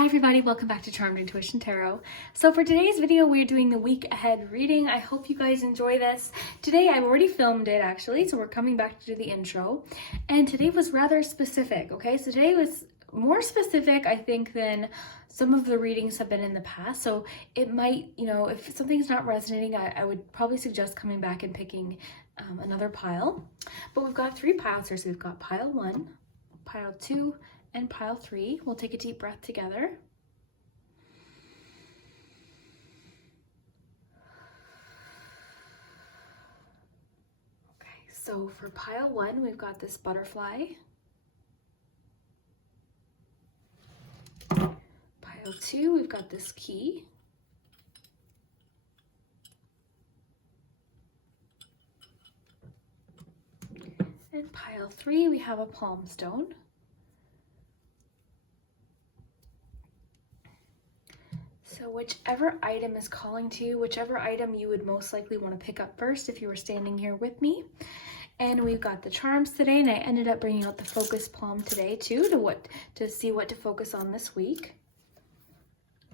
Hi everybody, welcome back to Charmed Intuition Tarot. So for today's video, we're doing the week ahead reading. I hope you guys enjoy this. Today, I've already filmed it actually, so we're coming back to do the intro. And today was rather specific, okay? So today was more specific, I think, than some of the readings have been in the past. So it might, if something's not resonating, I would probably suggest coming back and picking another pile. But we've got 3 piles here. So we've got pile 1, pile 2, and pile 3. We'll take a deep breath together. Okay, so for pile 1, we've got this butterfly. Pile 2, we've got this key. And pile 3, we have a palm stone. So whichever item is calling to you, whichever item you would most likely want to pick up first if you were standing here with me. And we've got the charms today, and I ended up bringing out the focus palm today too to see what to focus on this week.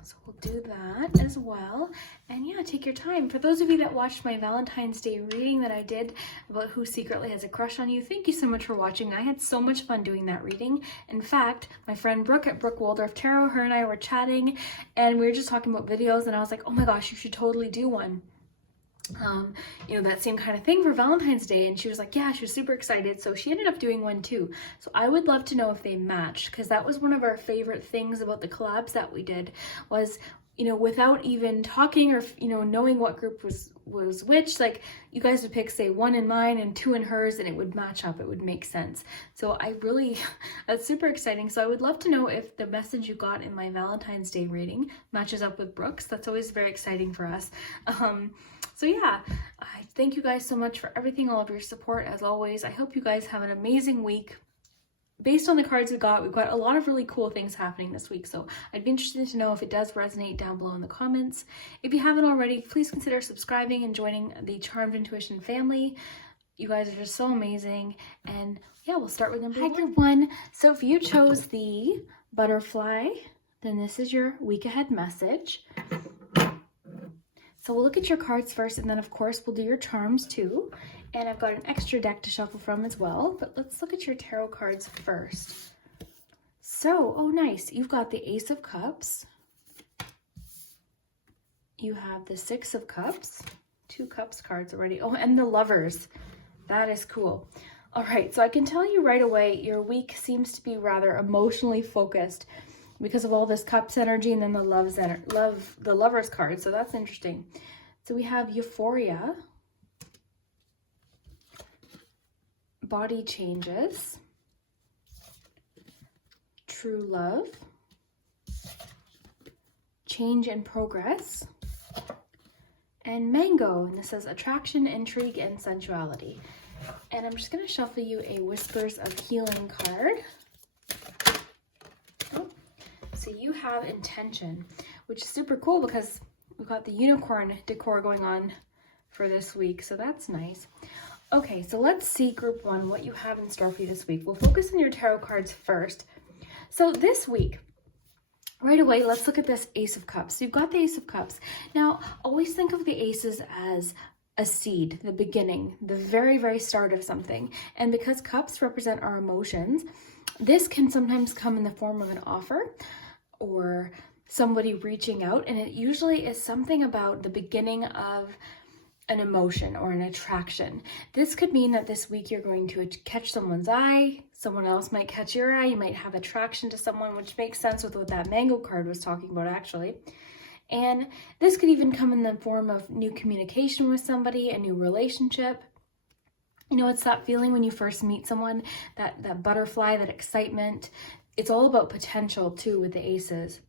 So we'll do that as well. And yeah, take your time. For those of you that watched my Valentine's Day reading that I did about who secretly has a crush on you, thank you so much for watching. I had so much fun doing that reading. In fact, my friend Brooke at Brooke Waldorf Tarot, her and I were chatting and we were just talking about videos, and I was like, oh my gosh, you should totally do one. That same kind of thing for Valentine's Day. And she was like, yeah, she was super excited. So she ended up doing one too. So I would love to know if they matched, because that was one of our favorite things about the collabs that we did was, without even talking or, knowing what group was which, like you guys would pick, say, 1 in mine and 2 in hers, and it would match up. It would make sense. So that's super exciting. So I would love to know if the message you got in my Valentine's Day reading matches up with Brooke's. That's always very exciting for us. So yeah, I thank you guys so much for everything, all of your support as always. I hope you guys have an amazing week. Based on the cards we've got a lot of really cool things happening this week. So I'd be interested to know if it does resonate down below in the comments. If you haven't already, please consider subscribing and joining the Charmed Intuition family. You guys are just so amazing. And yeah, we'll start with number 1. So if you chose the butterfly, then this is your week ahead message. So we'll look at your cards first, and then of course we'll do your charms too. And I've got an extra deck to shuffle from as well, but let's look at your tarot cards first. So, oh nice, you've got the Ace of Cups. You have the 6 of Cups, 2 Cups cards already. Oh, and the Lovers. That is cool. All right, so I can tell you right away, your week seems to be rather emotionally focused because of all this Cups energy, and then the the Lovers card. So that's interesting. So we have Euphoria, Body Changes, True Love, Change and Progress, and Mango. And this says Attraction, Intrigue, and Sensuality. And I'm just going to shuffle you a Whispers of Healing card. So you have Intention, which is super cool because we've got the unicorn decor going on for this week. So that's nice. Okay, so let's see, group 1, what you have in store for you this week. We'll focus on your tarot cards first. So this week, right away, let's look at this Ace of Cups. So you've got the Ace of Cups. Now, always think of the aces as a seed, the beginning, the very, very start of something. And because cups represent our emotions, this can sometimes come in the form of an offer or somebody reaching out. And it usually is something about the beginning of an emotion or an attraction. This could mean that this week you're going to catch someone's eye, someone else might catch your eye, you might have attraction to someone, which makes sense with what that Mango card was talking about actually. And this could even come in the form of new communication with somebody, a new relationship. It's that feeling when you first meet someone, that butterfly, that excitement. It's all about potential too with the aces.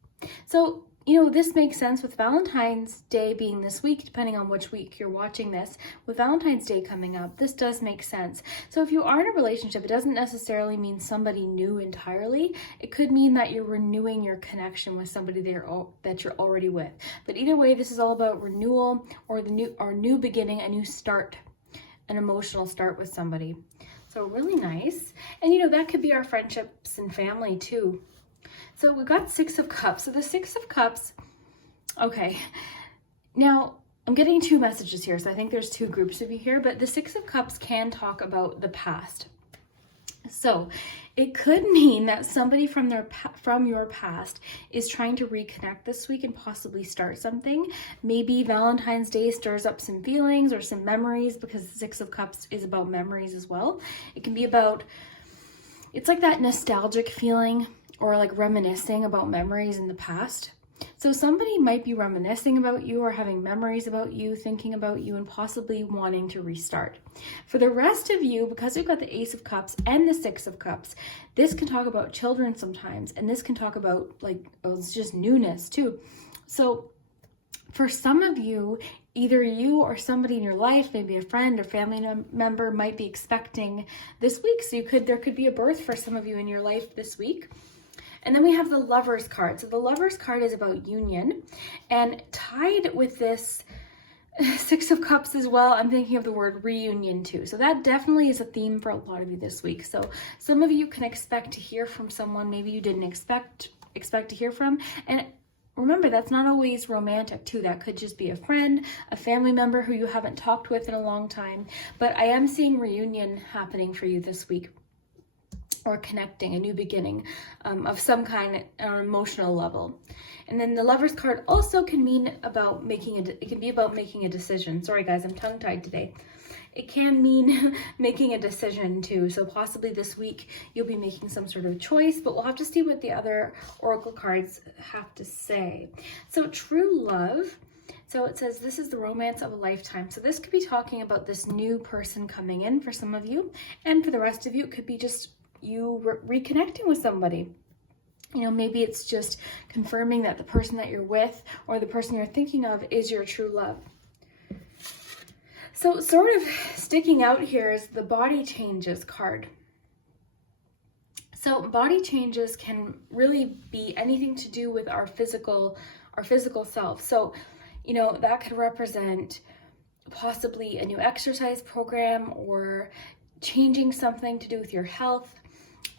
So this makes sense with Valentine's Day being this week, depending on which week you're watching this. With Valentine's Day coming up, this does make sense. So if you are in a relationship, it doesn't necessarily mean somebody new entirely. It could mean that you're renewing your connection with somebody that you're already with. But either way, this is all about renewal or new beginning, a new start, an emotional start with somebody. So really nice. And that could be our friendships and family too. So we got Six of Cups. So the Six of Cups, okay. Now, I'm getting two messages here, so I think there's two groups of you here, but the Six of Cups can talk about the past. So it could mean that somebody from your past is trying to reconnect this week and possibly start something. Maybe Valentine's Day stirs up some feelings or some memories, because the Six of Cups is about memories as well. It can be about, it's like that nostalgic feeling or like reminiscing about memories in the past. So somebody might be reminiscing about you or having memories about you, thinking about you, and possibly wanting to restart. For the rest of you, because we've got the Ace of Cups and the Six of Cups, this can talk about children sometimes, and this can talk about like, oh, it's just newness too. So for some of you, either you or somebody in your life, maybe a friend or family member, might be expecting this week. So there could be a birth for some of you in your life this week. And then we have the Lovers card. So the Lovers card is about union, and tied with this Six of Cups as well, I'm thinking of the word reunion too. So that definitely is a theme for a lot of you this week. So some of you can expect to hear from someone maybe you didn't expect to hear from. And remember, that's not always romantic too. That could just be a friend, a family member who you haven't talked with in a long time. But I am seeing reunion happening for you this week, or connecting, a new beginning of some kind on an emotional level. And then the Lovers card also can mean about it can be about making a decision. Sorry guys, I'm tongue-tied today. It can mean making a decision too. So possibly this week you'll be making some sort of choice, but we'll have to see what the other oracle cards have to say. So true love. So it says this is the romance of a lifetime. So this could be talking about this new person coming in for some of you, and for the rest of you, it could be just you reconnecting with somebody. You know, maybe it's just confirming that the person that you're with or the person you're thinking of is your true love. So sort of sticking out here is the body changes card. So body changes can really be anything to do with our physical self. So, you know, that could represent possibly a new exercise program or changing something to do with your health.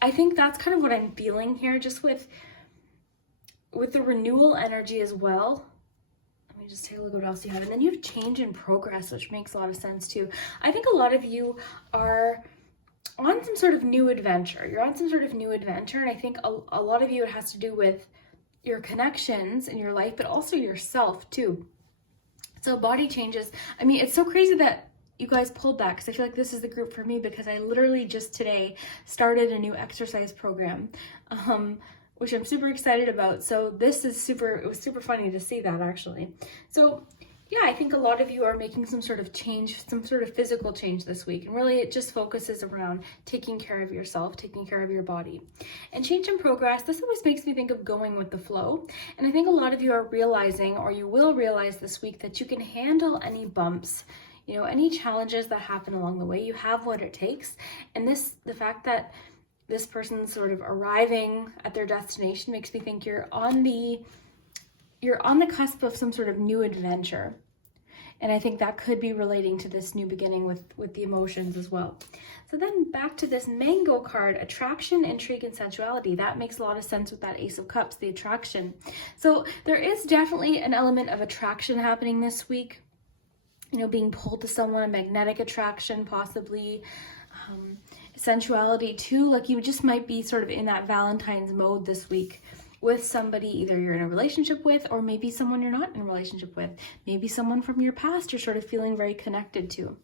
I think that's kind of what I'm feeling here, just with the renewal energy as well. Let me just take a look at what else you have. And then you have change in progress, which makes a lot of sense too. I think a lot of you are on some sort of new adventure. You're on some sort of new adventure. And I think a lot of you, it has to do with your connections in your life, but also yourself too. So body changes. I mean, it's so crazy that you guys pulled that, because I feel like this is the group for me, because I literally just today started a new exercise program, which I'm super excited about. So this is it was super funny to see that actually. So yeah, I think a lot of you are making some sort of change, some sort of physical change this week. And really it just focuses around taking care of yourself, taking care of your body. And change in progress, this always makes me think of going with the flow. And I think a lot of you are realizing, or you will realize this week, that you can handle any bumps, you know, any challenges that happen along the way. You have what it takes. And the fact that this person's sort of arriving at their destination makes me think you're on the cusp of some sort of new adventure. And I think that could be relating to this new beginning with the emotions as well. So then back to this mango card, attraction, intrigue, and sensuality. That makes a lot of sense with that Ace of Cups, the attraction. So there is definitely an element of attraction happening this week. You know, being pulled to someone, a magnetic attraction, possibly sensuality too. Like you just might be sort of in that Valentine's mode this week with somebody either you're in a relationship with, or maybe someone you're not in a relationship with. Maybe someone from your past you're sort of feeling very connected to.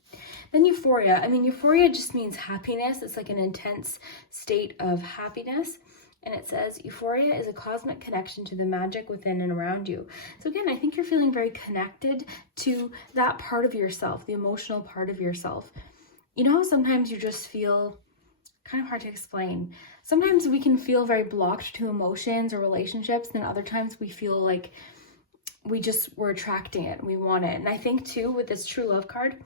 Then euphoria. I mean, euphoria just means happiness. It's like an intense state of happiness. And it says, euphoria is a cosmic connection to the magic within and around you. So again, I think you're feeling very connected to that part of yourself, the emotional part of yourself. You know how sometimes you just feel, kind of hard to explain. Sometimes we can feel very blocked to emotions or relationships, and other times we feel like we're attracting it, we want it. And I think too, with this true love card,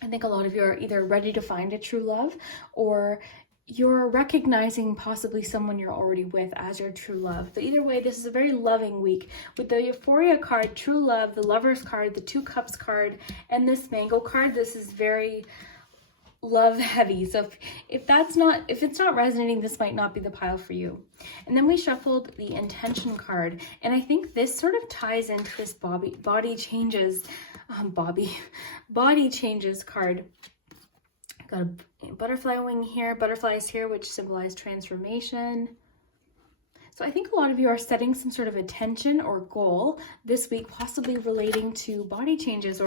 I think a lot of you are either ready to find a true love, or you're recognizing possibly someone you're already with as your true love. But either way, this is a very loving week. With the euphoria card, true love, the lovers card, the two cups card, and this mango card, this is very love heavy. So if it's not resonating, this might not be the pile for you. And then we shuffled the intention card, and I think this sort of ties into this body changes card. Got a butterfly wing here, butterflies here, which symbolize transformation. So I think a lot of you are setting some sort of intention or goal this week, possibly relating to body changes,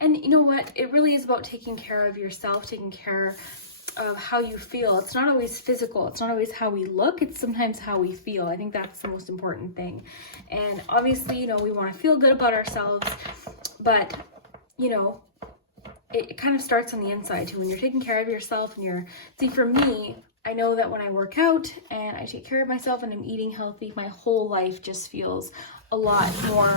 and you know what? It really is about taking care of yourself, taking care of how you feel. It's not always physical. It's not always how we look. It's sometimes how we feel. I think that's the most important thing. And obviously, you know, we want to feel good about ourselves, but you know, it kind of starts on the inside too. When you're taking care of yourself and see, for me, I know that when I work out and I take care of myself and I'm eating healthy, my whole life just feels a lot more,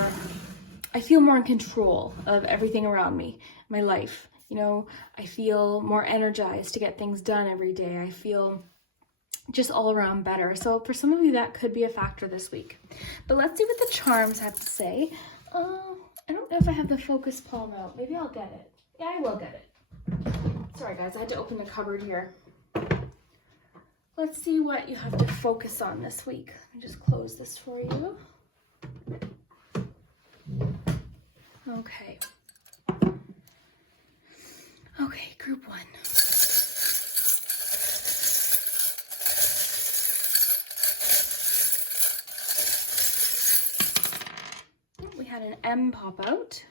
I feel more in control of everything around me, my life. You know, I feel more energized to get things done every day. I feel just all around better. So for some of you, that could be a factor this week. But let's see what the charms have to say. I don't know if I have the focus palm out. Maybe I'll get it. Yeah, I will get it. Sorry guys, I had to open the cupboard here. Let's see what you have to focus on this week. Let me just close this for you. Okay. Okay, group 1. We had an M pop out.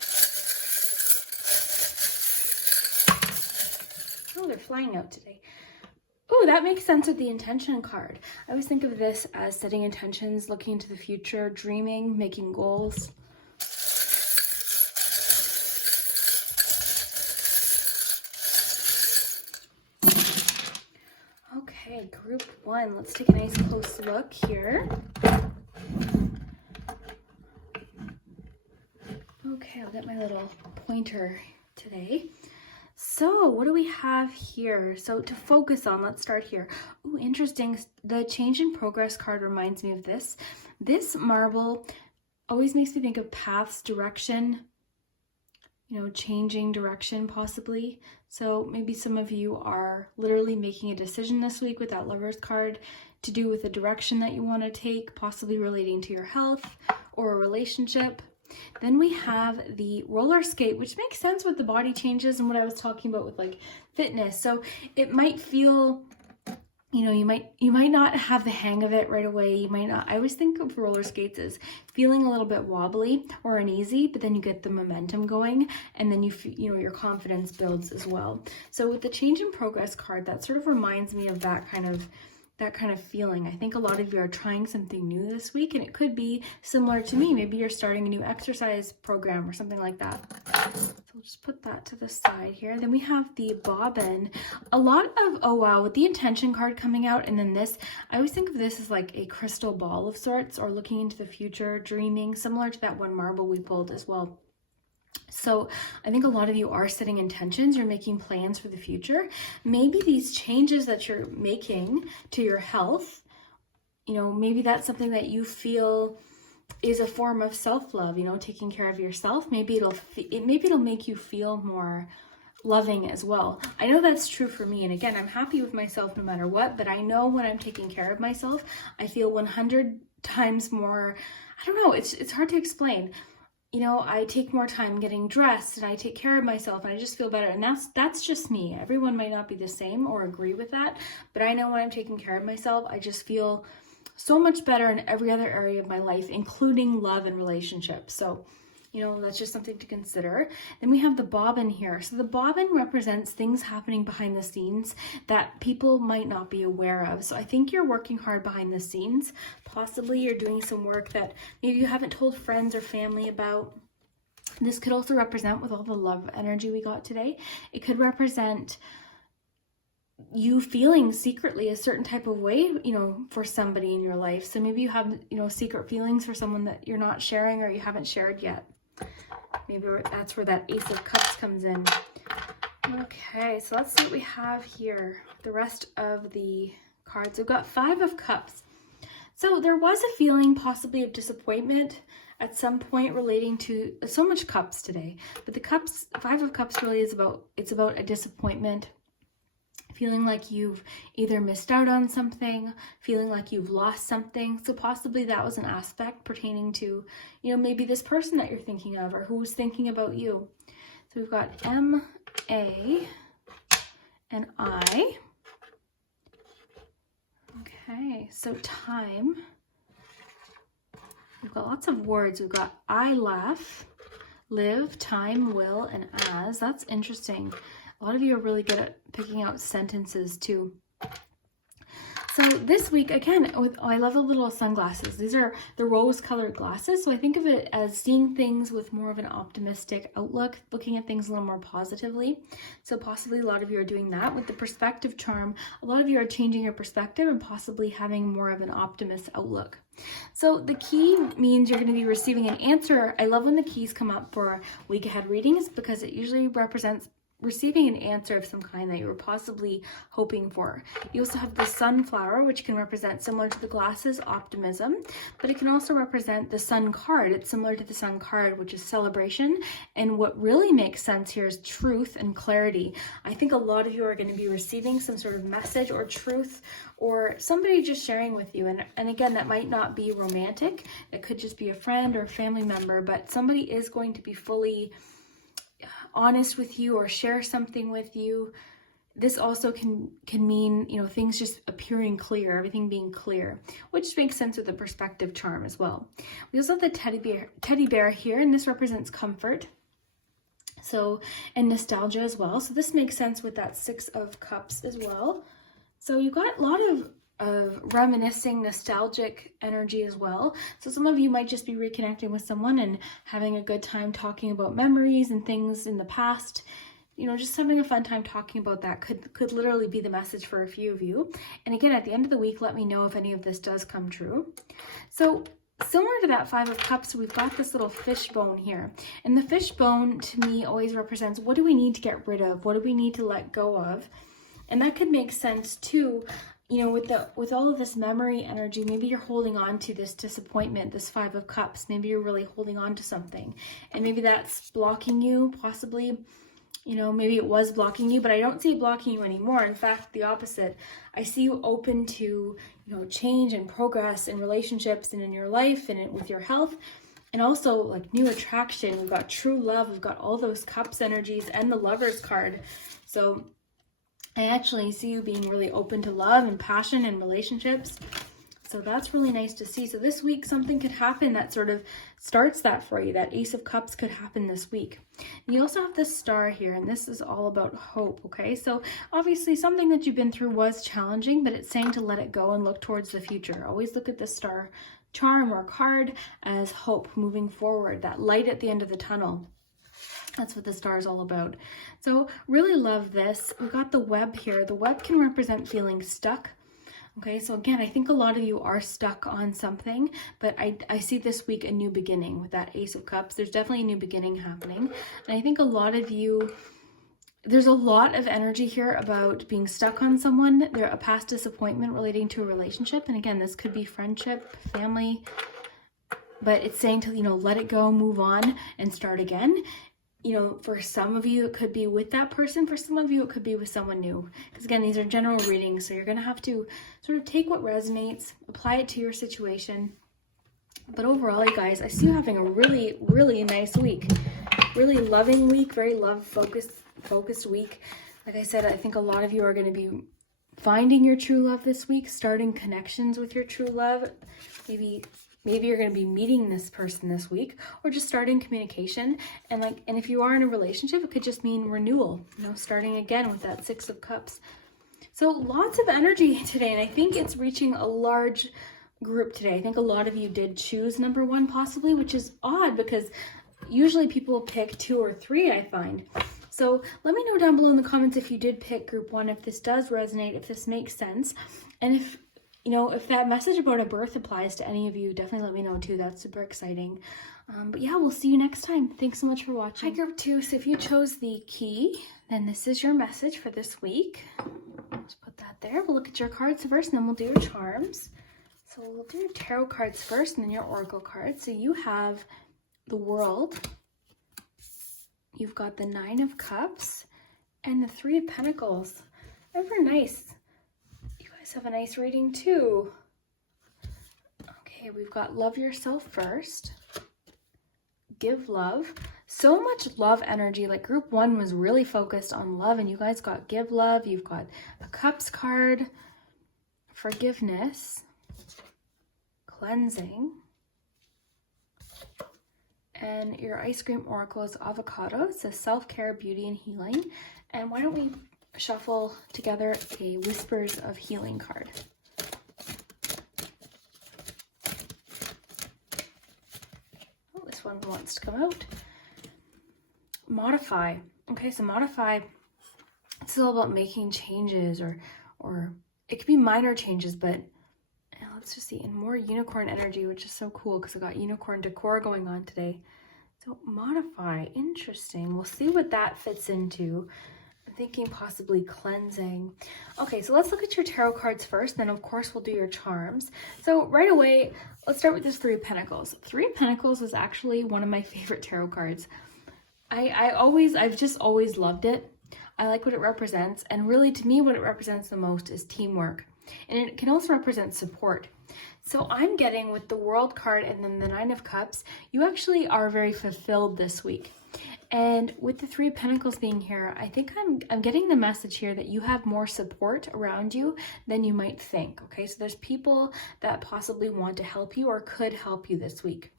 Oh, they're flying out today. Oh, that makes sense with the intention card. I always think of this as setting intentions, looking into the future, dreaming, making goals. Okay, group 1. Let's take a nice close look here. Okay, I'll get my little pointer today. So what do we have here? So to focus on, let's start here. Ooh, interesting. The change in progress card reminds me of this. This marble always makes me think of paths, direction, you know, changing direction possibly. So maybe some of you are literally making a decision this week with that Lover's card to do with the direction that you want to take, possibly relating to your health or a relationship. Then we have the roller skate, which makes sense with the body changes and what I was talking about with like fitness. So it might feel, you know, you might not have the hang of it right away. You might not. I always think of roller skates as feeling a little bit wobbly or uneasy, but then you get the momentum going, and then you know, your confidence builds as well. So with the change in progress card, that sort of reminds me of that kind of feeling. I think a lot of you are trying something new this week, and it could be similar to me. Maybe you're starting a new exercise program or something like that. So we'll just put that to the side here. Then we have the bobbin. A lot of, oh wow, with the intention card coming out, and then this, I always think of this as like a crystal ball of sorts, or looking into the future, dreaming, similar to that one marble we pulled as well. So I think a lot of you are setting intentions, you're making plans for the future. Maybe these changes that you're making to your health, you know, maybe that's something that you feel is a form of self-love, you know, taking care of yourself. Maybe it'll make you feel more loving as well. I know that's true for me. And again, I'm happy with myself no matter what, but I know when I'm taking care of myself, I feel 100 times more, I don't know, it's hard to explain. You know, I take more time getting dressed and I take care of myself and I just feel better. And that's just me. Everyone might not be the same or agree with that, but I know when I'm taking care of myself, I just feel so much better in every other area of my life, including love and relationships. So, you know, that's just something to consider. Then we have the bobbin here. So the bobbin represents things happening behind the scenes that people might not be aware of. So I think you're working hard behind the scenes. Possibly you're doing some work that maybe you haven't told friends or family about. This could also represent, with all the love energy we got today, it could represent you feeling secretly a certain type of way, you know, for somebody in your life. So maybe you have, you know, secret feelings for someone that you're not sharing or you haven't shared yet. Maybe that's where that Ace of Cups comes in. Okay, so let's see what we have here. The rest of the cards. We've got 5 of Cups. So there was a feeling possibly of disappointment at some point relating to so much cups today. But the cups, 5 of Cups really is about, it's about a disappointment. feeling like you've either missed out on something, feeling like you've lost something. So possibly that was an aspect pertaining to, maybe this person that you're thinking of or who's thinking about you. So we've got M, A, and I. Okay, so time. We've got lots of words. We've got I laugh, live, time, will, and as. That's interesting. A lot of you are really good at picking out sentences too. So this week, again, I love the little sunglasses. These are the rose-colored glasses. So I think of it as seeing things with more of an optimistic outlook, looking at things a little more positively. So possibly a lot of you are doing that. With the perspective charm, a lot of you are changing your perspective and possibly having more of an optimist outlook. So the key means you're going to be receiving an answer. I love when the keys come up for week ahead readings because it usually represents receiving an answer of some kind that you were possibly hoping for. You also have the sunflower, which can represent, similar to the glasses, optimism, but it can also represent the sun card. It's similar to the sun card, which is celebration. And what really makes sense here is truth and clarity. I think a lot of you are going to be receiving some sort of message or truth or somebody just sharing with you. And again, that might not be romantic. It could just be a friend or a family member, but somebody is going to be fully honest with you or share something with you. This also can mean, things just appearing clear, everything being clear, which makes sense with the perspective charm as well. We also have the teddy bear here, and this represents comfort. So, and nostalgia as well. So this makes sense with that 6 of Cups as well. So you've got a lot of reminiscing, nostalgic energy as well. So some of you might just be reconnecting with someone and having a good time talking about memories and things in the past. Just having a fun time talking about that could literally be the message for a few of you. And again, at the end of the week, let me know if any of this does come true. So similar to that 5 of Cups, we've got this little fishbone here. And the fishbone to me always represents, what do we need to get rid of? What do we need to let go of? And that could make sense too. With all of this memory energy, maybe you're holding on to this disappointment, this 5 of Cups. Maybe you're really holding on to something. And maybe that's blocking you, possibly. Maybe it was blocking you, but I don't see it blocking you anymore. In fact, the opposite. I see you open to, change and progress in relationships and in your life and with your health. And also like new attraction. We've got true love. We've got all those Cups energies and the Lovers card. So I actually see you being really open to love and passion and relationships. So that's really nice to see. So this week, something could happen that sort of starts that for you. That Ace of Cups could happen this week. And you also have this star here, and this is all about hope, okay? So obviously something that you've been through was challenging, but it's saying to let it go and look towards the future. Always look at the star charm or card as hope moving forward, that light at the end of the tunnel. That's what the star is all about. So really love this. We've got the web here. The web can represent feeling stuck. Okay, so again, I think a lot of you are stuck on something, but I see this week a new beginning with that Ace of Cups. There's definitely a new beginning happening. And I think a lot of you, there's a lot of energy here about being stuck on someone. There's a past disappointment relating to a relationship. And again, this could be friendship, family, but it's saying to, let it go, move on, and start again. For some of you, it could be with that person. For some of you, it could be with someone new. Because again, these are general readings, so you're going to have to sort of take what resonates, apply it to your situation. But overall, you guys, I see you having a really, really nice week. Really loving week, very love-focused week. Like I said, I think a lot of you are going to be finding your true love this week, starting connections with your true love. Maybe you're going to be meeting this person this week or just starting communication. And if you are in a relationship, it could just mean renewal, starting again with that 6 of Cups. So lots of energy today. And I think it's reaching a large group today. I think a lot of you did choose number 1 possibly, which is odd because usually people pick 2 or 3, I find. So let me know down below in the comments if you did pick group 1, if this does resonate, if this makes sense. And if that message about a birth applies to any of you, definitely let me know too. That's super exciting. But yeah, we'll see you next time. Thanks so much for watching. Hi, group 2. So if you chose the key, then this is your message for this week. Let's put that there. We'll look at your cards first, and then we'll do your charms. So we'll do your tarot cards first, and then your oracle cards. So you have the World. You've got the 9 of Cups and the 3 of Pentacles. Ever nice. You guys have a nice reading too. Okay, we've got love yourself first. Give love. So much love energy. Like group 1 was really focused on love, and you guys got give love. You've got a cups card, forgiveness, cleansing, and your ice cream oracle is avocado. It says self-care, beauty, and healing. And why don't we shuffle together a whispers of healing card. Oh, this one wants to come out. Modify. Okay, so modify, it's all about making changes, or it could be minor changes, but let's just see, and more unicorn energy, which is so cool because I got unicorn decor going on today. So modify, interesting. We'll see what that fits into. I'm thinking possibly cleansing. Okay, so let's look at your tarot cards first, then of course we'll do your charms. So right away, let's start with this 3 of Pentacles. 3 of Pentacles is actually one of my favorite tarot cards. I've just always loved it. I like what it represents, and really to me what it represents the most is teamwork. And it can also represent support. So I'm getting with the World card and then the 9 of Cups, you actually are very fulfilled this week. And with the 3 of Pentacles being here, I think I'm getting the message here that you have more support around you than you might think. Okay, so there's people that possibly want to help you or could help you this week.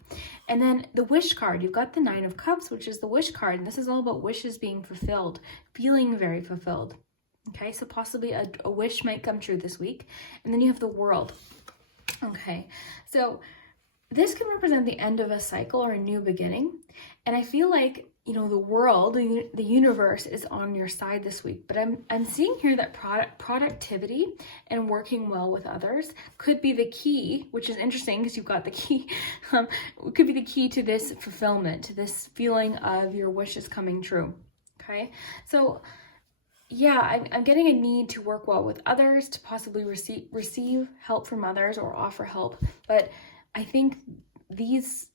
And then the Wish card, you've got the 9 of Cups, which is the Wish card. And this is all about wishes being fulfilled, feeling very fulfilled. Okay, so possibly a wish might come true this week. And then you have the World. Okay, so this can represent the end of a cycle or a new beginning. And I feel like, you know, the world, the universe is on your side this week. But I'm seeing here that productivity and working well with others could be the key, which is interesting because you've got the key. Could be the key to this fulfillment, to this feeling of your wishes coming true. Okay, so yeah, I'm getting a need to work well with others, to possibly receive help from others or offer help. But I think these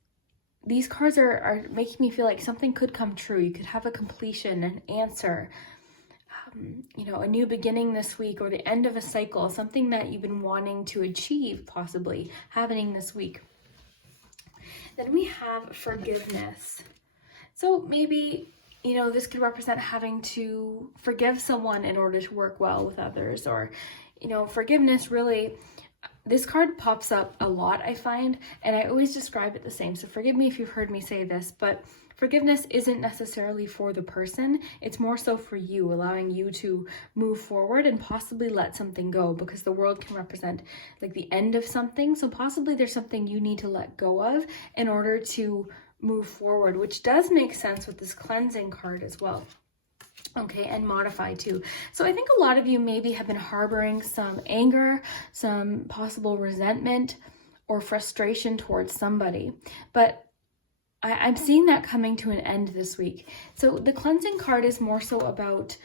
cards are making me feel like something could come true. You could have a completion, an answer, you know, a new beginning this week, or the end of a cycle, something that you've been wanting to achieve possibly happening this week. Then we have forgiveness. So maybe, you know, this could represent having to forgive someone in order to work well with others, or, you know, forgiveness really, this card pops up a lot, I find, and I always describe it the same. So forgive me if you've heard me say this, but forgiveness isn't necessarily for the person. It's more so for you, allowing you to move forward and possibly let something go, because the World can represent like the end of something. So possibly there's something you need to let go of in order to move forward, which does make sense with this cleansing card as well. Okay, and modify too. So I think a lot of you maybe have been harboring some anger, some possible resentment or frustration towards somebody, but I'm seeing that coming to an end this week. So the cleansing card is more so about,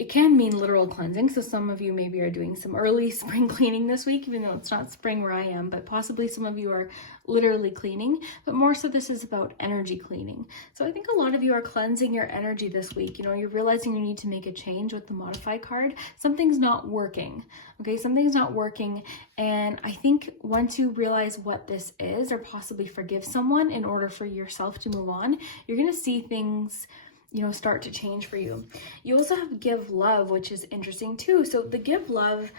it can mean literal cleansing. So some of you maybe are doing some early spring cleaning this week, even though it's not spring where I am, but possibly some of you are literally cleaning, but more so this is about energy cleaning. So I think a lot of you are cleansing your energy this week. You know, you're realizing you need to make a change with the modify card. Something's not working. Okay, something's not working. And I think once you realize what this is, or possibly forgive someone in order for yourself to move on, you're going to see things, you know, start to change for you. You also have give love, which is interesting too. So the give love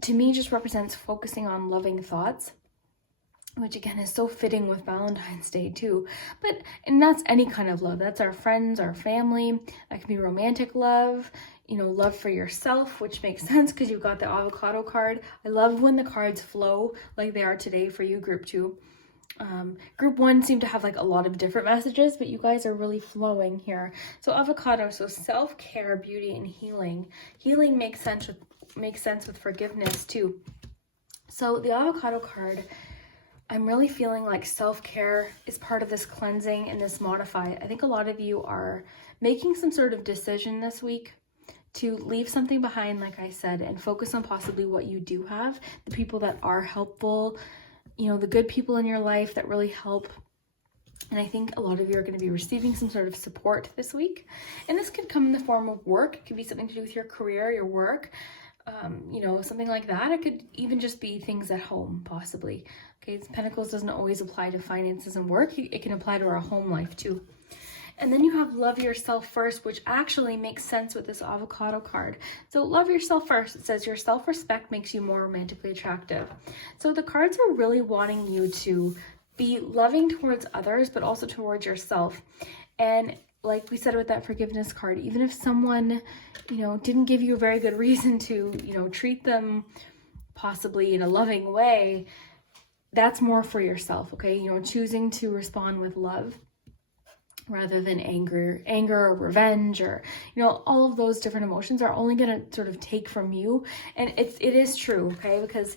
to me just represents focusing on loving thoughts, which again is so fitting with Valentine's Day too. And that's any kind of love. That's our friends, our family. That can be romantic love, you know, love for yourself, which makes sense because you've got the avocado card. I love when the cards flow like they are today for you, group 2. Group 1 seemed to have like a lot of different messages, but you guys are really flowing here. So avocado, so self-care, beauty, and healing. Healing makes sense with forgiveness too. So the avocado card, I'm really feeling like self-care is part of this cleansing and this modify. I think a lot of you are making some sort of decision this week to leave something behind, like I said, and focus on possibly what you do have, the people that are helpful, you know, the good people in your life that really help And I think a lot of you are going to be receiving some sort of support this week. And this could come in the form of work. It could be something to do with your career, your work, you know, something like that. It could even just be things at home, possibly. Okay, Pentacles doesn't always apply to finances and work. It can apply to our home life too. And then you have love yourself first, which actually makes sense with this avocado card. So love yourself first. It says your self-respect makes you more romantically attractive. So the cards are really wanting you to be loving towards others, but also towards yourself. And like we said with that forgiveness card, even if someone, you know, didn't give you a very good reason to, you know, treat them possibly in a loving way, that's more for yourself, okay? You know, choosing to respond with love rather than anger or revenge, or, you know, all of those different emotions are only going to sort of take from you. And it is true, okay? Because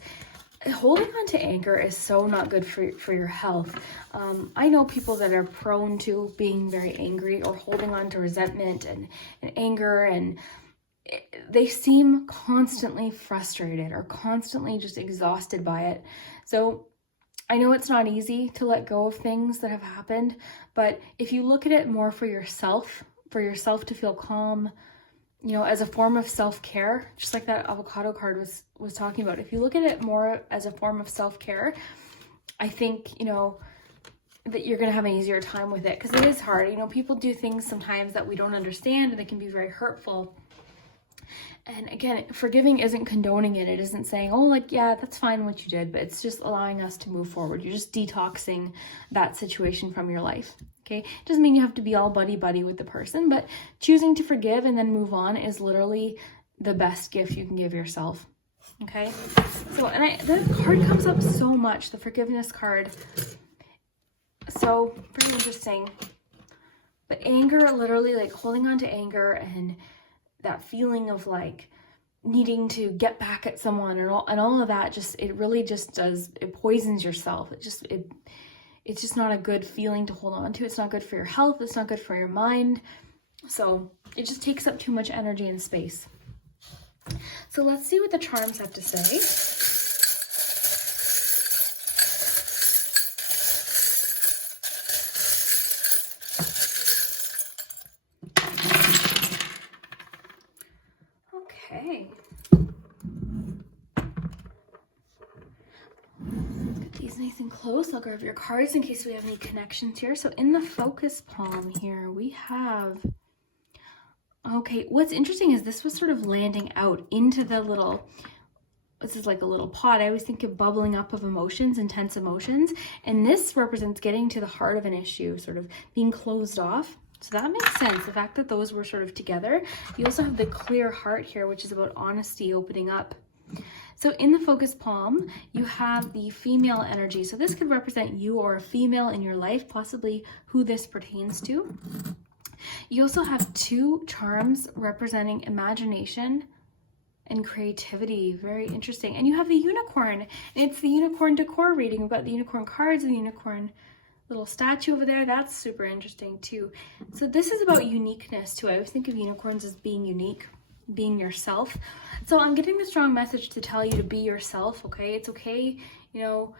holding on to anger is so not good for your health. I know people that are prone to being very angry or holding on to resentment and anger, and they seem constantly frustrated or constantly just exhausted by it. So I know it's not easy to let go of things that have happened, but if you look at it more for yourself to feel calm, you know, as a form of self-care, just like that avocado card was talking about. If you look at it more as a form of self-care, I think, you know, that you're going to have an easier time with it, because it is hard. You know, people do things sometimes that we don't understand, and they can be very hurtful. And again, forgiving isn't condoning it. It isn't saying, oh, like, yeah, that's fine what you did, but it's just allowing us to move forward. You're just detoxing that situation from your life. Okay, it doesn't mean you have to be all buddy-buddy with the person, but choosing to forgive and then move on is literally the best gift you can give yourself. Okay, so, and the card comes up so much, the forgiveness card. So pretty interesting. But anger, literally like holding on to anger and that feeling of like needing to get back at someone and all of that, just, it really just does, it poisons yourself. It's just not a good feeling to hold on to. It's not good for your health. It's not good for your mind. So it just takes up too much energy and space. So let's see what the charms have to say. Okay. These nice and close. I'll grab your cards in case we have any connections here. So in the focus palm here, we have, okay, what's interesting is this was sort of landing out into the little, this is like a little pot. I always think of bubbling up of emotions, intense emotions. And this represents getting to the heart of an issue, sort of being closed off. So that makes sense, the fact that those were sort of together. You also have the clear heart here, which is about honesty, opening up. So in the focus palm, you have the female energy. So this could represent you or a female in your life, possibly who this pertains to. You also have two charms representing imagination and creativity. Very interesting. And you have the unicorn, and it's the unicorn decor reading. We've got the unicorn cards and the unicorn little statue over there. That's super interesting too. So this is about uniqueness too. I always think of unicorns as being unique, being yourself. So I'm getting the strong message to tell you to be yourself, okay? It's okay, you know,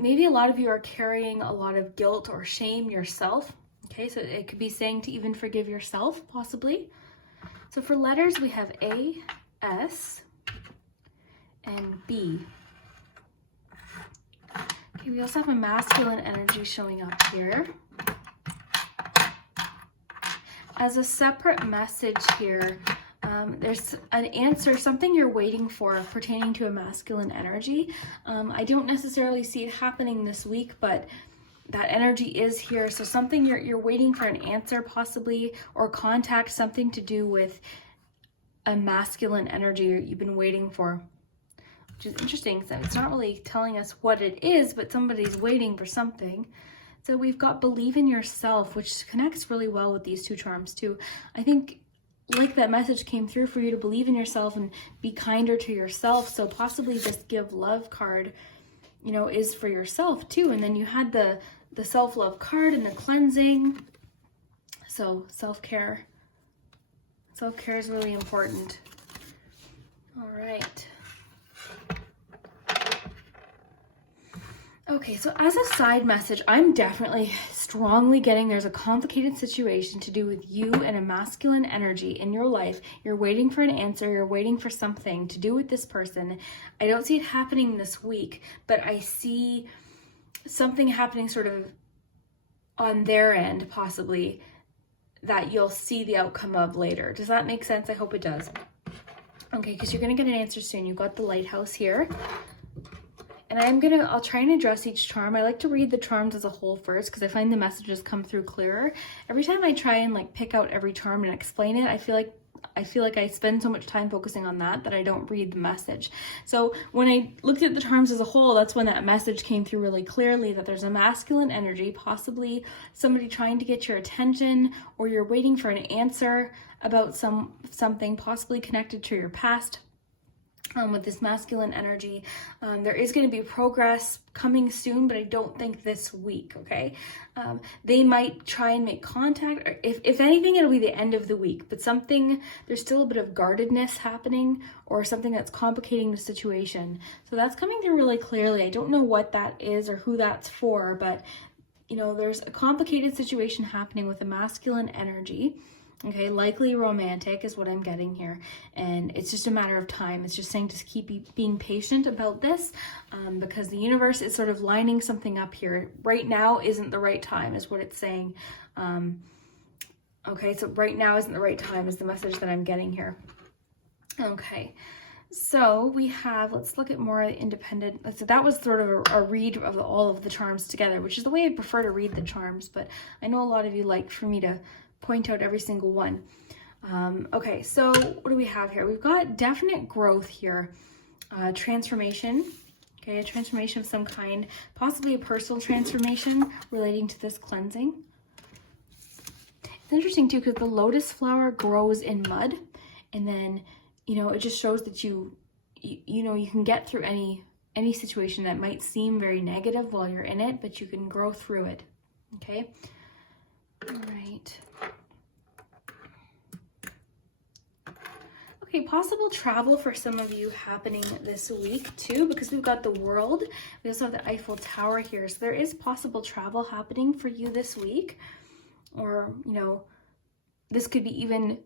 maybe a lot of you are carrying a lot of guilt or shame yourself, okay? So it could be saying to even forgive yourself, possibly. So for letters, we have A, S, and B. Okay, we also have a masculine energy showing up here. As a separate message here, there's an answer, something you're waiting for pertaining to a masculine energy. I don't necessarily see it happening this week, but that energy is here. So something you're waiting for an answer possibly, or contact, something to do with a masculine energy you've been waiting for, which is interesting. So it's not really telling us what it is, but somebody's waiting for something. So we've got believe in yourself, which connects really well with these two charms too. I think like that message came through for you to believe in yourself and be kinder to yourself. So possibly this give love card, you know, is for yourself too. And then you had the self-love card and the cleansing. So self-care. Self-care is really important. All right. Okay, so as a side message, I'm definitely strongly getting there's a complicated situation to do with you and a masculine energy in your life. You're waiting for an answer, you're waiting for something to do with this person. I don't see it happening this week, but I see something happening sort of on their end, possibly, that you'll see the outcome of later. Does that make sense? I hope it does. Okay, because you're going to get an answer soon. You've got the lighthouse here. And I'll try and address each charm. I like to read the charms as a whole first because I find the messages come through clearer. Every time I try and like pick out every charm and explain it, I feel like I spend so much time focusing on that I don't read the message. So when I looked at the charms as a whole, that's when that message came through really clearly, that there's a masculine energy, possibly somebody trying to get your attention, or you're waiting for an answer about something possibly connected to your past. With this masculine energy, there is going to be progress coming soon, but I don't think this week, okay? They might try and make contact, or if anything, it'll be the end of the week, but there's still a bit of guardedness happening, or something that's complicating the situation. So that's coming through really clearly. I don't know what that is or who that's for, but there's a complicated situation happening with a masculine energy. Okay, likely romantic is what I'm getting here. And it's just a matter of time. It's just saying to keep being patient about this, because the universe is sort of lining something up here. Right now isn't the right time is what it's saying. Okay, so right now isn't the right time is the message that I'm getting here. Okay, so we have, let's look at more independent. So that was sort of a read of all of the charms together, which is the way I prefer to read the charms. But I know a lot of you like for me to point out every single one. Okay, so what do we have here? We've got definite growth here, transformation, okay, a transformation of some kind, possibly a personal transformation relating to this cleansing. It's interesting too, because the lotus flower grows in mud, and then, it just shows that you can get through any situation that might seem very negative while you're in it, but you can grow through it, okay? All right. Okay, possible travel for some of you happening this week too, because we've got the World. We also have the Eiffel Tower here. So there is possible travel happening for you this week. Or, this could be even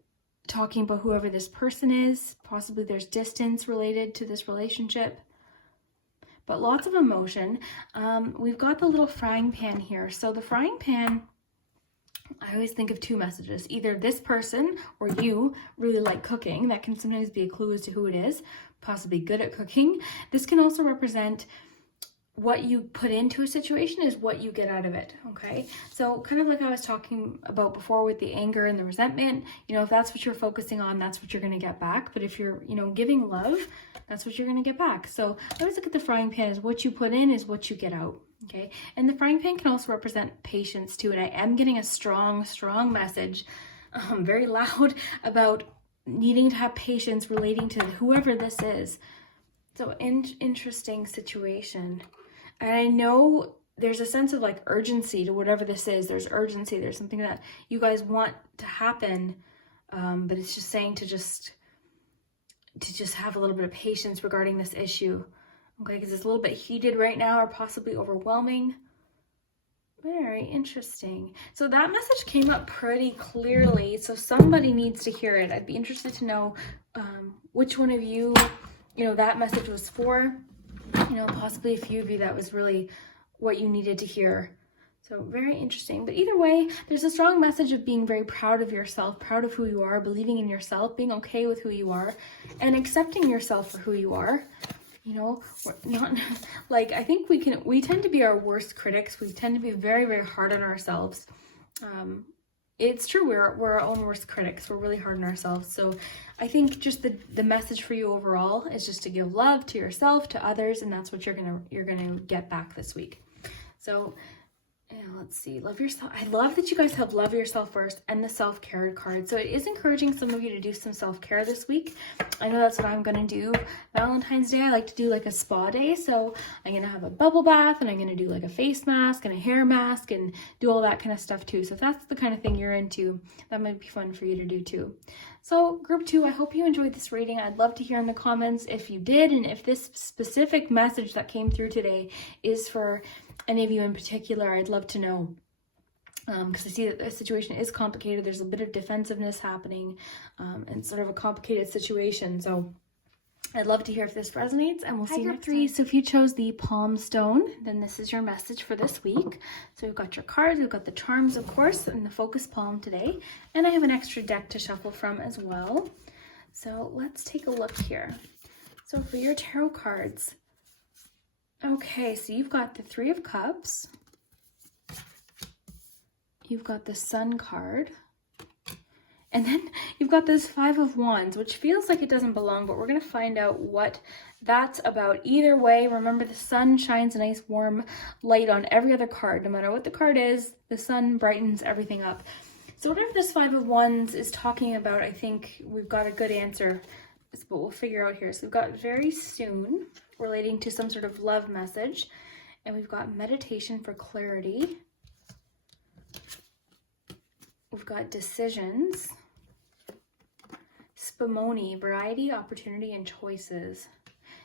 talking about whoever this person is. Possibly there's distance related to this relationship. But lots of emotion. We've got the little frying pan here. So the frying pan, I always think of two messages. Either this person or you really like cooking. That can sometimes be a clue as to who it is, possibly good at cooking. This can also represent what you put into a situation is what you get out of it, okay? So kind of like I was talking about before with the anger and the resentment, if that's what you're focusing on, that's what you're going to get back. But if you're, giving love, that's what you're going to get back. So I always look at the frying pan as what you put in is what you get out, okay? And the frying pan can also represent patience too. And I am getting a strong, strong message, very loud, about needing to have patience relating to whoever this is. So interesting situation. And I know there's a sense of like urgency to whatever this is. There's urgency. There's something that you guys want to happen. But it's just saying to just have a little bit of patience regarding this issue. Okay, because it's a little bit heated right now, or possibly overwhelming. Very interesting. So that message came up pretty clearly. So somebody needs to hear it. I'd be interested to know which one of you, that message was for. Possibly a few of you that was really what you needed to hear. So very interesting. But either way, there's a strong message of being very proud of yourself, proud of who you are, believing in yourself, being okay with who you are, and accepting yourself for who you are. We're not like, I think we tend to be our worst critics. We tend to be very, very hard on ourselves. It's true, we're our own worst critics. We're really hard on ourselves. So I think just the message for you overall is just to give love to yourself, to others, and that's what you're gonna get back this week. So And let's see, love yourself. I love that you guys have love yourself first and the self-care card. So it is encouraging some of you to do some self-care this week. I know that's what I'm going to do. Valentine's Day, I like to do like a spa day. So I'm going to have a bubble bath and I'm going to do like a face mask and a hair mask and do all that kind of stuff too. So if that's the kind of thing you're into, that might be fun for you to do too. So group 2, I hope you enjoyed this reading. I'd love to hear in the comments if you did, and if this specific message that came through today is for any of you in particular. I'd love to know, because I see that the situation is complicated. There's a bit of defensiveness happening, and sort of a complicated situation. So I'd love to hear if this resonates, and we'll see you next time. So if you chose the palm stone, then this is your message for this week. So we've got your cards, we've got the charms, of course, and the focus palm today. And I have an extra deck to shuffle from as well. So let's take a look here. So for your tarot cards, okay, so you've got the 3 of Cups. You've got the Sun card. And then you've got this 5 of Wands, which feels like it doesn't belong, but we're going to find out what that's about. Either way, remember the sun shines a nice warm light on every other card. No matter what the card is, the sun brightens everything up. So whatever this 5 of Wands is talking about, I think we've got a good answer. That's what we'll figure out here. So we've got very soon, relating to some sort of love message. And we've got meditation for clarity. We've got decisions, spumoni, variety, opportunity, and choices.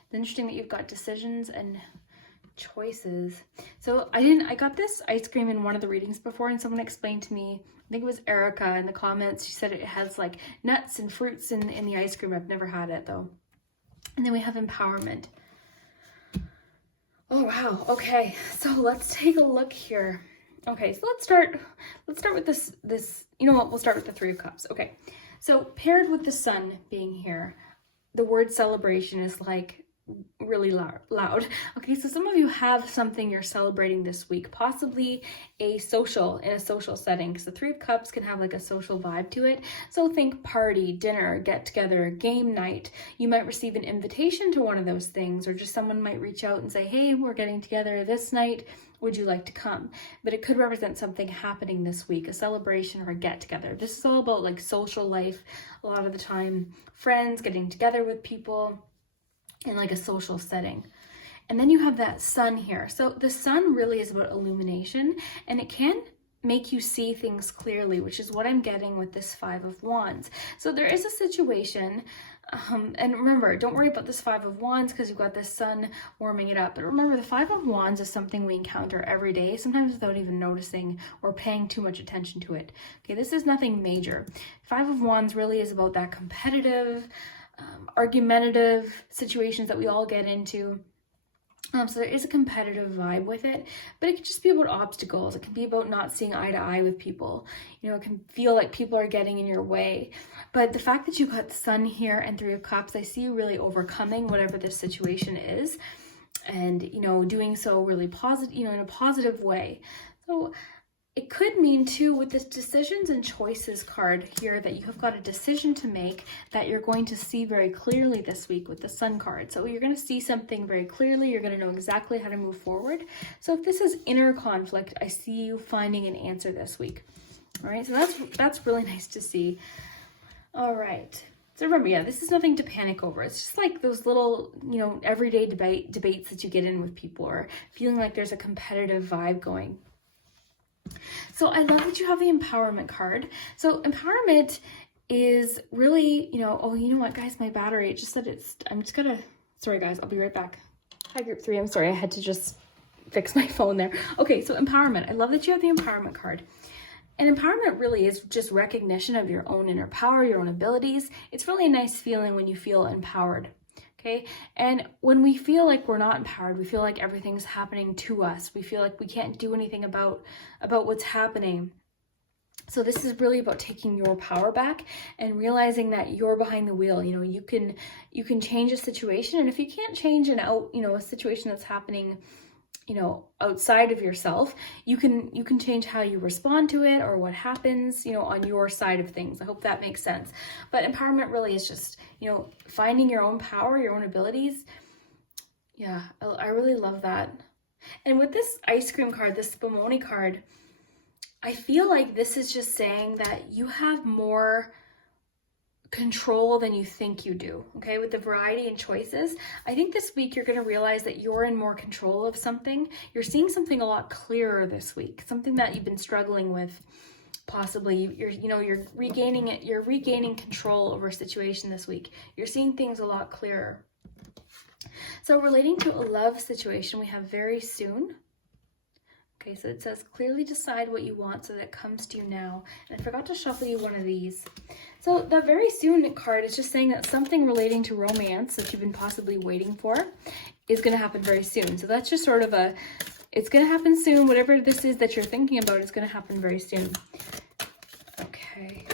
It's interesting that you've got decisions and choices. So I got this ice cream in one of the readings before, and someone explained to me, I think it was Erica in the comments, she said it has like nuts and fruits in the ice cream. I've never had it though. And then we have empowerment. Oh wow, okay, so let's take a look here. Okay, so let's start with this, you know what, we'll start with the 3 of Cups. Okay, so paired with the sun being here, the word celebration is like really loud. Okay, so some of you have something you're celebrating this week, possibly in a social setting, because the 3 of Cups can have like a social vibe to it. So think party, dinner, get together, game night. You might receive an invitation to one of those things, or just someone might reach out and say, hey, we're getting together this night, would you like to come? But it could represent something happening this week, a celebration or a get together. This is all about like social life a lot of the time, friends getting together with people in like a social setting. And then you have that sun here. So the sun really is about illumination, and it can make you see things clearly, which is what I'm getting with this 5 of Wands. So there is a situation, and remember, don't worry about this 5 of Wands because you've got this sun warming it up. But remember, the 5 of Wands is something we encounter every day, sometimes without even noticing or paying too much attention to it. Okay, this is nothing major. 5 of Wands really is about that competitive, argumentative situations that we all get into. So there is a competitive vibe with it, but it can just be about obstacles. It can be about not seeing eye to eye with people. You know, it can feel like people are getting in your way. But the fact that you got the sun here and 3 of Cups, I see you really overcoming whatever this situation is, and, you know, doing so really positive, you know, in a positive way. So it could mean too, with this decisions and choices card here, that you have got a decision to make that you're going to see very clearly this week with the sun card. So you're going to see something very clearly. You're going to know exactly how to move forward. So if this is inner conflict, I see you finding an answer this week. All right, so that's really nice to see. All right. So remember, yeah, this is nothing to panic over. It's just like those little, you know, everyday debates that you get in with people, or feeling like there's a competitive vibe going. So I love that you have the empowerment card. So empowerment is really, you know, oh, you know what, guys, my battery, it just said sorry guys, I'll be right back. Hi, group 3, I'm sorry, I had to just fix my phone there. Okay, so empowerment. I love that you have the empowerment card. And empowerment really is just recognition of your own inner power, your own abilities. It's really a nice feeling when you feel empowered. Okay, and when we feel like we're not empowered, we feel like everything's happening to us. We feel like we can't do anything about what's happening. So this is really about taking your power back and realizing that you're behind the wheel. You know, you can change a situation, and if you can't change a situation that's happening, you know, outside of yourself, you can change how you respond to it or what happens, you know, on your side of things. I hope that makes sense. But empowerment really is just, you know, finding your own power, your own abilities. Yeah, I really love that. And with this ice cream card, this Spumoni card, I feel like this is just saying that you have more control than you think you do, okay? With the variety and choices, I think this week you're going to realize that you're in more control of something. You're seeing something a lot clearer this week, something that you've been struggling with. Possibly you're regaining it. You're regaining control over a situation this week. You're seeing things a lot clearer. So relating to a love situation, we have very soon. Okay, so it says clearly decide what you want so that it comes to you now. And I forgot to shuffle you one of these. So the very soon card is just saying that something relating to romance that you've been possibly waiting for is going to happen very soon. So that's just sort of it's going to happen soon. Whatever this is that you're thinking about is going to happen very soon. Okay.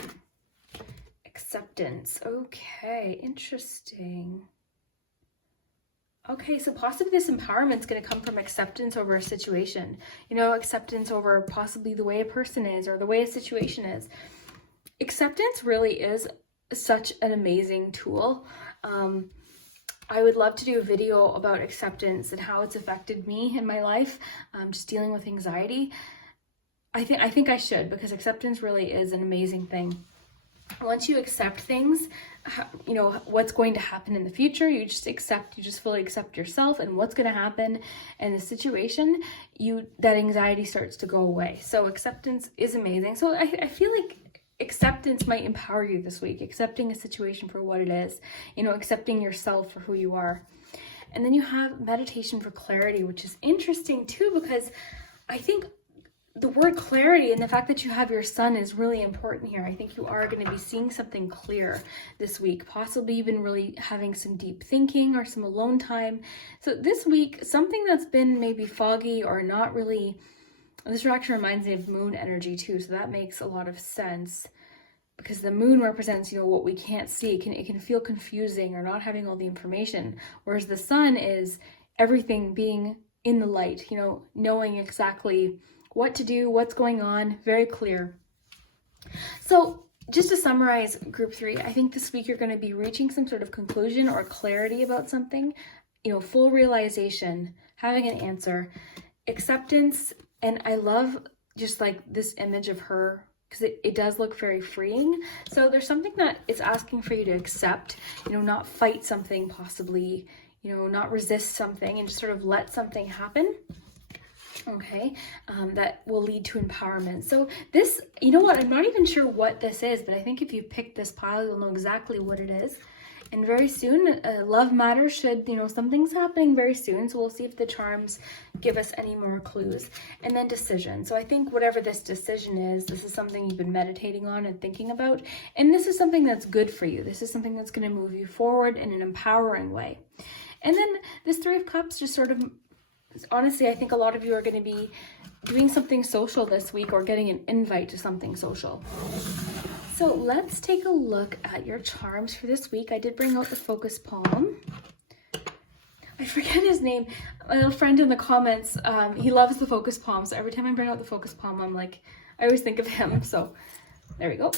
Acceptance. Okay, interesting. Okay, so possibly this empowerment is going to come from acceptance over a situation. Acceptance over possibly the way a person is or the way a situation is. Acceptance really is such an amazing tool. I would love to do a video about acceptance and how it's affected me in my life, just dealing with anxiety. I think I should, because acceptance really is an amazing thing. Once you accept things, what's going to happen in the future, you just fully accept yourself and what's going to happen in the situation, that anxiety starts to go away. So acceptance is amazing. So I feel like acceptance might empower you this week, accepting a situation for what it is, accepting yourself for who you are. And then you have meditation for clarity, which is interesting too, because I think the word clarity and the fact that you have your sun is really important here. I think you are going to be seeing something clear this week, possibly even really having some deep thinking or some alone time. So this week, something that's been maybe foggy or not really, this actually reminds me of moon energy too. So that makes a lot of sense, because the moon represents, what we can't see. It can feel confusing or not having all the information. Whereas the sun is everything being in the light, knowing exactly what to do, what's going on, very clear. So just to summarize group 3, I think this week you're going to be reaching some sort of conclusion or clarity about something, full realization, having an answer, acceptance. And I love just like this image of her, because it does look very freeing. So there's something that it's asking for you to accept, not fight something possibly, not resist something, and just sort of let something happen. Okay, that will lead to empowerment. So this, I'm not even sure what this is, but I think if you pick this pile, you'll know exactly what it is. And very soon, love matters should, something's happening very soon. So we'll see if the charms give us any more clues. And then decision. So I think whatever this decision is, this is something you've been meditating on and thinking about. And this is something that's good for you. This is something that's going to move you forward in an empowering way. And then this 3 of Cups just sort of, honestly, I think a lot of you are going to be doing something social this week or getting an invite to something social. So let's take a look at your charms for this week. I did bring out the focus palm. I forget his name. My little friend in the comments, he loves the focus palm. So every time I bring out the focus palm, I'm like, I always think of him. So there we go.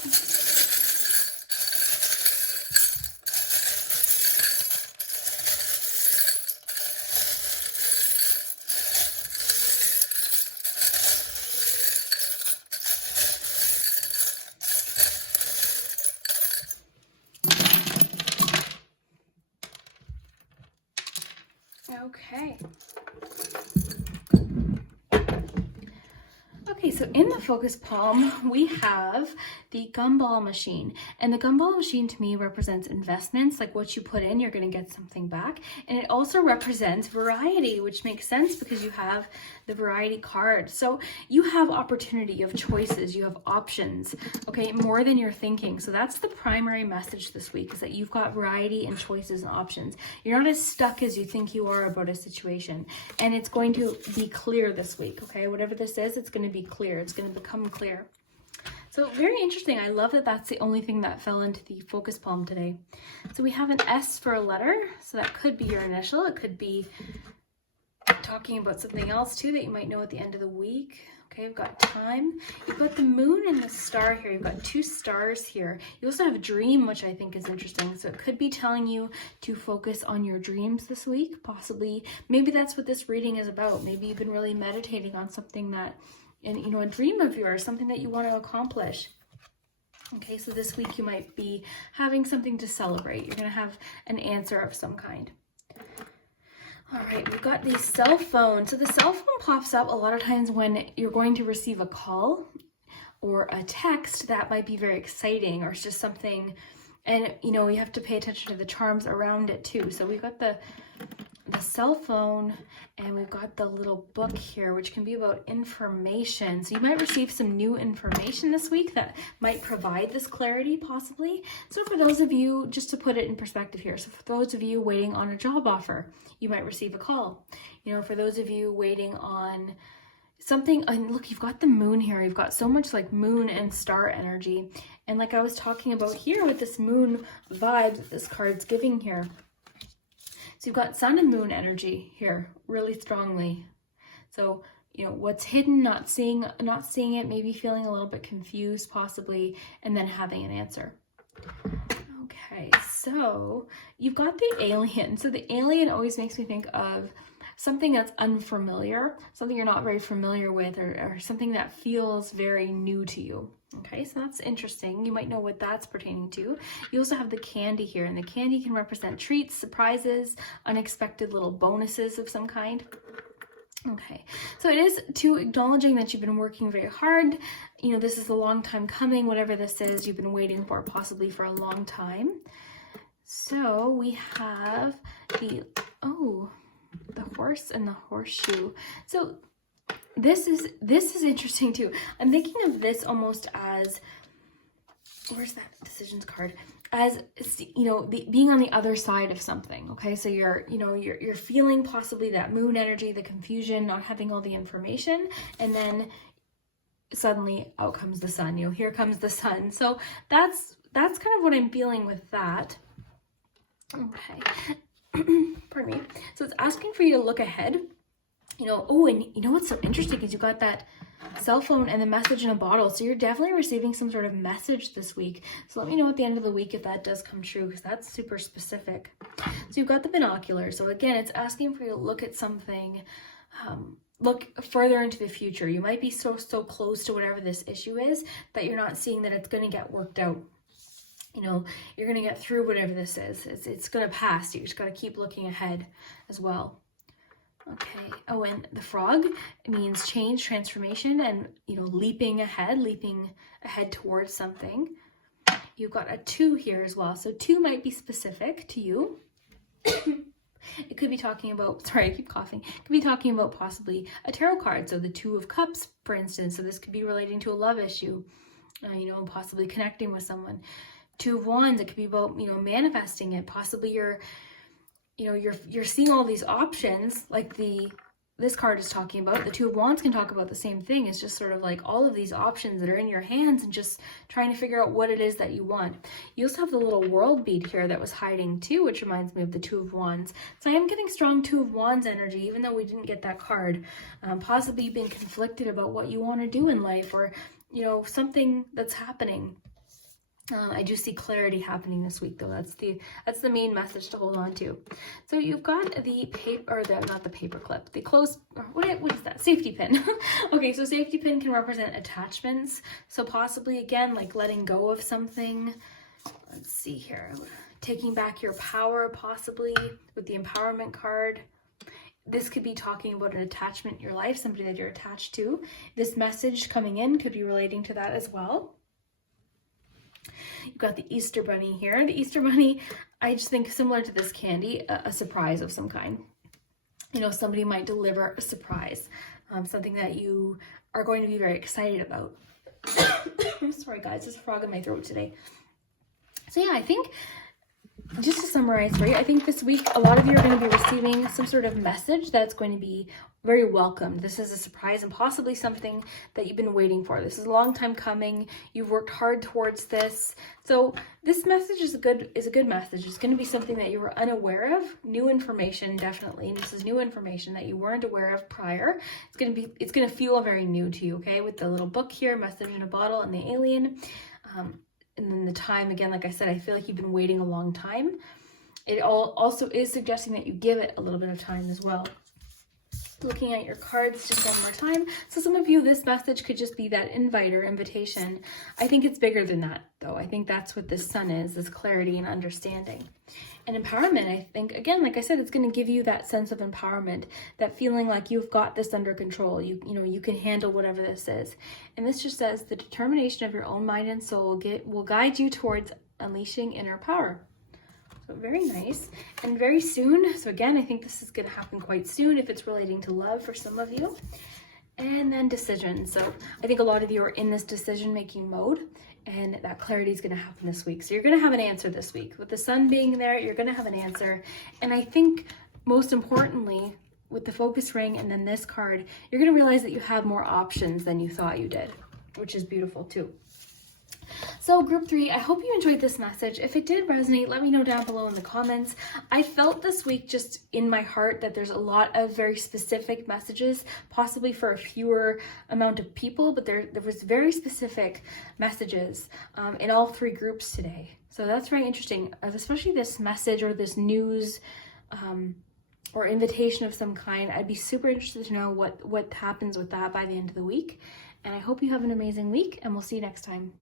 Okay, so in the focus palm, we have the gumball machine. And the gumball machine to me represents investments, like what you put in, you're going to get something back. And it also represents variety, which makes sense because you have the variety card. So you have opportunity, you have choices, you have options, okay, more than you're thinking. So that's the primary message this week, is that you've got variety and choices and options. You're not as stuck as you think you are about a situation. And it's going to be clear this week, okay? Whatever this is, it's going to be clear. It's going to become clear. So very interesting. I love that that's the only thing that fell into the focus palm today. So we have an S for a letter. So that could be your initial. It could be talking about something else too that you might know at the end of the week. Okay, we've got time. You've got the moon and the star here. You've got 2 stars here. You also have a dream, which I think is interesting. So it could be telling you to focus on your dreams this week, possibly. Maybe that's what this reading is about. Maybe you've been really meditating on something that, and you know, a dream of yours, something that you want to accomplish. Okay, so this week you might be having something to celebrate. You're going to have an answer of some kind. All right, we've got the cell phone. So the cell phone pops up a lot of times when you're going to receive a call or a text that might be very exciting, or it's just something, and you know, you have to pay attention to the charms around it too. So we've got the cell phone, and we've got the little book here, which can be about information. So you might receive some new information this week that might provide this clarity, possibly. So for those of you, just to put it in perspective here, so for those of you waiting on a job offer, you might receive a call. You know, for those of you waiting on something, and look, you've got the moon here. You've got so much like moon and star energy. And like I was talking about here with this moon vibe that this card's giving here. So you've got sun and moon energy here really strongly. So, you know, what's hidden, not seeing it, maybe feeling a little bit confused possibly, and then having an answer. Okay, so you've got the alien. So the alien always makes me think of something that's unfamiliar, something you're not very familiar with, or something that feels very new to you. Okay, so that's interesting. You might know what that's pertaining to. You also have the candy here, and the candy can represent treats, surprises, unexpected little bonuses of some kind. Okay, so it is to acknowledging that you've been working very hard. You know, this is a long time coming. Whatever this is, you've been waiting for possibly for a long time. So we have the horse and the horseshoe. So this is interesting too. I'm thinking of this almost as, where's that decisions card? As, you know, being on the other side of something. Okay, so you're feeling possibly that moon energy, the confusion, not having all the information, and then suddenly out comes the sun. You know, here comes the sun. So that's kind of what I'm feeling with that. Okay. Pardon me. So it's asking for you to look ahead. You know, oh, and you know what's so interesting is you got that cell phone and the message in a bottle. So you're definitely receiving some sort of message this week. So let me know at the end of the week if that does come true, because that's super specific. So you've got the binoculars. So again, it's asking for you to look at something, look further into the future. You might be so close to whatever this issue is that you're not seeing that it's going to get worked out. You know, you're going to get through whatever this is. It's going to pass. You just got to keep looking ahead as well. Okay. Oh, and the frog means change, transformation, and, you know, leaping ahead towards something. You've got a 2 here as well. So 2 might be specific to you. It could be talking about, sorry, I keep coughing. It could be talking about possibly a tarot card. So the 2 of Cups, for instance. So this could be relating to a love issue, you know, possibly connecting with someone. 2 of Wands, it could be about, you know, manifesting it. Possibly you're seeing all these options like this card is talking about. The 2 of Wands can talk about the same thing. It's just sort of like all of these options that are in your hands and just trying to figure out what it is that you want. You also have the little world bead here that was hiding too, which reminds me of the 2 of Wands. So I am getting strong 2 of Wands energy, even though we didn't get that card. Possibly you've been conflicted about what you want to do in life, or, you know, something that's happening. I do see clarity happening this week, though. That's the main message to hold on to. So you've got the paper, or not the paper clip, the close, what is that? Safety pin. Okay, so safety pin can represent attachments. So possibly, again, like letting go of something. Let's see here. Taking back your power, possibly, with the empowerment card. This could be talking about an attachment in your life, somebody that you're attached to. This message coming in could be relating to that as well. You've got the Easter Bunny here. The Easter Bunny, I just think similar to this candy, a surprise of some kind. You know, somebody might deliver a surprise, something that you are going to be very excited about. I'm sorry, guys, there's a frog in my throat today. So yeah, I think just to summarize, right, I think this week a lot of you are going to be receiving some sort of message that's going to be very welcomed. This is a surprise and possibly something that you've been waiting for. This is a long time coming. You've worked hard towards this. So this message is a good message. It's going to be something that you were unaware of. New information, definitely. And this is new information that you weren't aware of prior. It's going to feel very new to you, okay? With the little book here, Message in a Bottle, and the alien. And then the time, again, like I said, I feel like you've been waiting a long time. It also is suggesting that you give it a little bit of time as well. Looking at your cards just one more time. So some of you, this message could just be that invite or invitation. I think it's bigger than that, though. I think that's what this sun is, this clarity and understanding. And empowerment, I think, again, like I said, it's going to give you that sense of empowerment, that feeling like you've got this under control. You know, you can handle whatever this is. And this just says the determination of your own mind and soul will guide you towards unleashing inner power. So very nice. And very soon, so again, I think this is going to happen quite soon if it's relating to love for some of you. And then decision. So I think a lot of you are in this decision-making mode, and that clarity is going to happen this week. So you're going to have an answer this week. With the sun being there, you're going to have an answer. And I think most importantly, with the focus ring and then this card, you're going to realize that you have more options than you thought you did, which is beautiful too. So group 3, I hope you enjoyed this message. If it did resonate, let me know down below in the comments. I felt this week just in my heart that there's a lot of very specific messages, possibly for a fewer amount of people, but there was very specific messages in all 3 groups today. So that's very interesting, especially this message or this news or invitation of some kind. I'd be super interested to know what happens with that by the end of the week. And I hope you have an amazing week, and we'll see you next time.